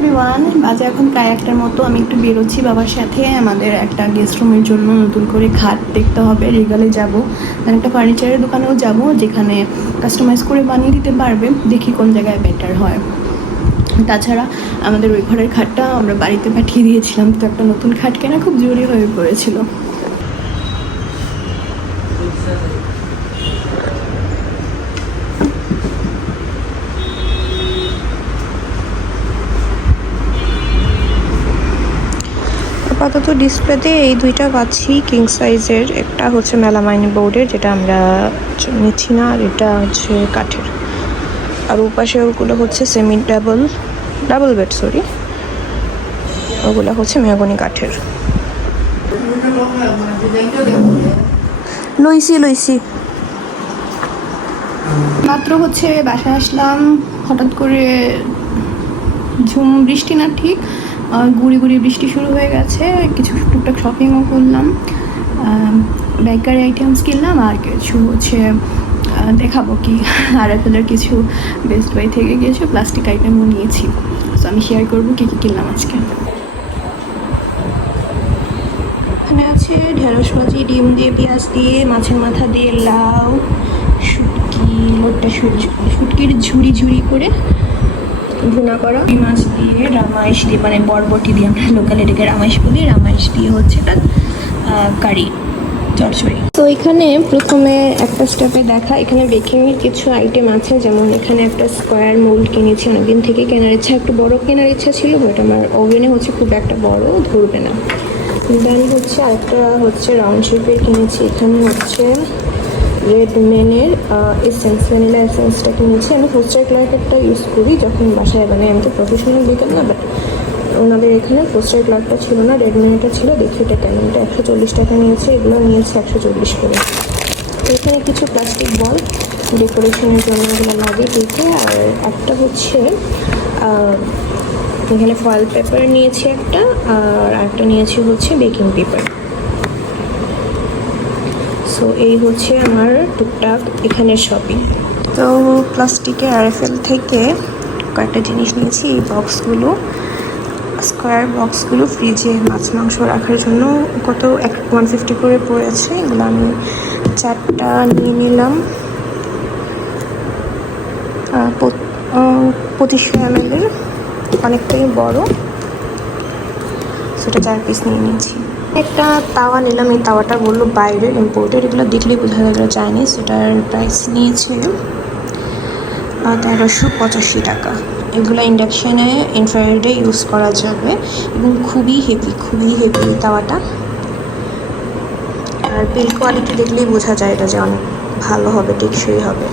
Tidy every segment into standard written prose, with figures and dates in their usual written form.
Everyone, বাজে এখন প্রায় 1টার মতো। আমি একটু বেরোচ্ছি বাবার সাথে। আমাদের একটা গেস্ট রুমের জন্য নতুন করে খাট দেখতে হবে, রিগালে যাব। একটা ফার্নিচারের দোকানেও যাব যেখানে কাস্টমাইজ করে বানিয়ে দিতে পারবে। দেখি কোন জায়গায় বেটার হয়। তাছাড়া আমাদের ওই ঘরের খাটটা আমরা বাড়িতে পাঠিয়ে দিয়েছিলাম, তো একটা নতুন খাট কেনা খুব জরুরি হয়ে পড়েছিল। আপাতত ডিসপ্লেতে এই দুইটা পাচ্ছি কিং সাইজের। একটা হচ্ছে মেলামাইন বোর্ডের, যেটা আমরা নিচ্ছি না, আর এটা হচ্ছে কাঠের। আর ওপাশে ওগুলো হচ্ছে সেমি ডাবল বেড, সরি, ওগুলো হচ্ছে মেহগনি কাঠের। লইছি মাত্র হচ্ছে বাসায় আসলাম। হঠাৎ করে বৃষ্টি না, ঠিক গুড়ি বৃষ্টি শুরু হয়ে গেছে। কিছু টুকটাক শপিংও করলাম, বেকারি আইটেমস কিনলাম, আর কিছু হচ্ছে দেখাবো কি আরএফএলের কিছু বেস্ট বাই থেকে কিছু প্লাস্টিক আইটেমও নিয়েছি। তো আমি শেয়ার করবো কি কিনলাম আজকে। এখানে আছে ঢেঁড়স ভাজি, ডিম দিয়ে, পেঁয়াজ দিয়ে, মাছের মাথা দিয়ে, লাউ, শুটকির ঝুড়ি করে ভুনা করা, মাছ দিয়ে, রামাইশ দিয়ে, মানে বরবটি দিয়ে, আমরা লোকালে এটাকে রামাইশ বলি, রামাইশ দিয়ে হচ্ছে এটা কারি চচ্চড়ি। তো এখানে প্রথমে একটা স্টেপে দেখা, এখানে বেকিংয়ের কিছু আইটেম আছে। যেমন এখানে একটা স্কোয়ার মোল্ড কিনেছি, অনেকদিন থেকে কেনার ইচ্ছা, একটু বড় কেনার ইচ্ছা ছিল, বাট আমার ওভেনে হচ্ছে খুব একটা বড় ধরবে না। দেন হচ্ছে আরেকটা হচ্ছে রাউন্ড শেপের কিনেছি। এখানে হচ্ছে রেডম্যানের এসেন্স, ভ্যানিলা এসেন্সটা কিনেছি। আমি ফোস্টার ক্লার্কেরটা ইউজ করি যখন বাসায় বানাই। আমি তো প্রফেশনাল বেকার না, বাট ওনাদের এখানে ফোস্টার ক্লার্কটা ছিল না, রেডম্যানটা ছিল। দেখি এটা কেমন, এটা 140 টাকা নিয়েছে, এগুলো নিয়েছে 140 করে। এখানে কিছু প্লাস্টিক বল ডেকোরেশনের জন্য এগুলো লাগে কেকে। আর একটা হচ্ছে এখানে ফয়েল পেপার নিয়েছি একটা, আর একটা নিয়েছি হচ্ছে বেকিং পেপার। সো এই হচ্ছে আমার টুকটাক এখানের শপিং। তো প্লাস্টিকের আরএফএল থেকে কয়েকটা জিনিস নিয়েছি। এই বক্সগুলো, স্কোয়ার বক্সগুলো ফ্রিজে মাছ মাংস রাখার জন্য কত 150 করে পড়েছে। এগুলো আমি 4টা নিয়ে নিলাম। 2500 ml, অনেকটাই বড়, সেটা 4 পিস নিয়ে নিয়েছি। একটা তাওয়া নিলাম, এই তাওয়াটা বললো বাইরের, ইম্পোর্টেড। এগুলো দেখলেই বোঝা গেল চাইনিজ। সেটার প্রাইস নিয়েছে 1385 টাকা। এগুলো ইন্ডাকশানে, ইনফ্রারেডে ইউজ করা যাবে, এবং খুবই হেভি তাওয়াটা। আর বিল্ড কোয়ালিটি দেখলেই বোঝা যায় এটা যে অনেক ভালো হবে, টেকসই হবে।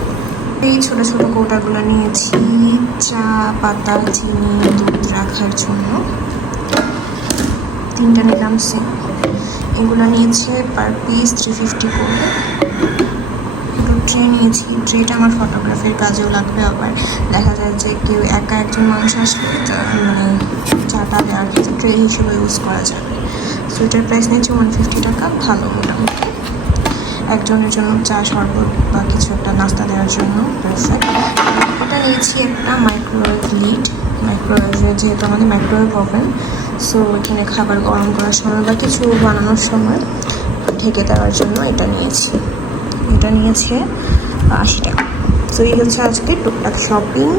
এই ছোটো কৌটাগুলো নিয়েছি চা পাতা, চিনি, দুধ রাখার জন্য। 3টা নিলাম সেম। এগুলো নিয়েছে পার পিস 350 করে। ট্রে নিয়েছি, ট্রেটা আমার ফটোগ্রাফির কাজেও লাগবে। আবার দেখা যায় যে কেউ একজন মানুষ আসলে মানে চাটা দেওয়ার ক্ষেত্রে ট্রে হিসেবে ইউজ করা যাবে। সো এটার প্রাইস নিয়েছে 150 টাকা। ভালো মোটামুটি একজনের জন্য চা, শরবত বা কিছু একটা নাস্তা দেওয়ার জন্য পারফেক্ট। এটা নিয়েছি একটা মাইক্রোওয়েভ লিড, মাইক্রোওয়েভে, যেহেতু আমাদের মাইক্রোওয়েভ ওভেন, সো এখানে খাবার গরম করার সময় বা কিছু বানানোর সময় ঢেকে দেওয়ার জন্য এটা নিয়েছি। এটা নিয়েছে 80 টাকা। সো এই হচ্ছে আজকে টুকটাক শপিং।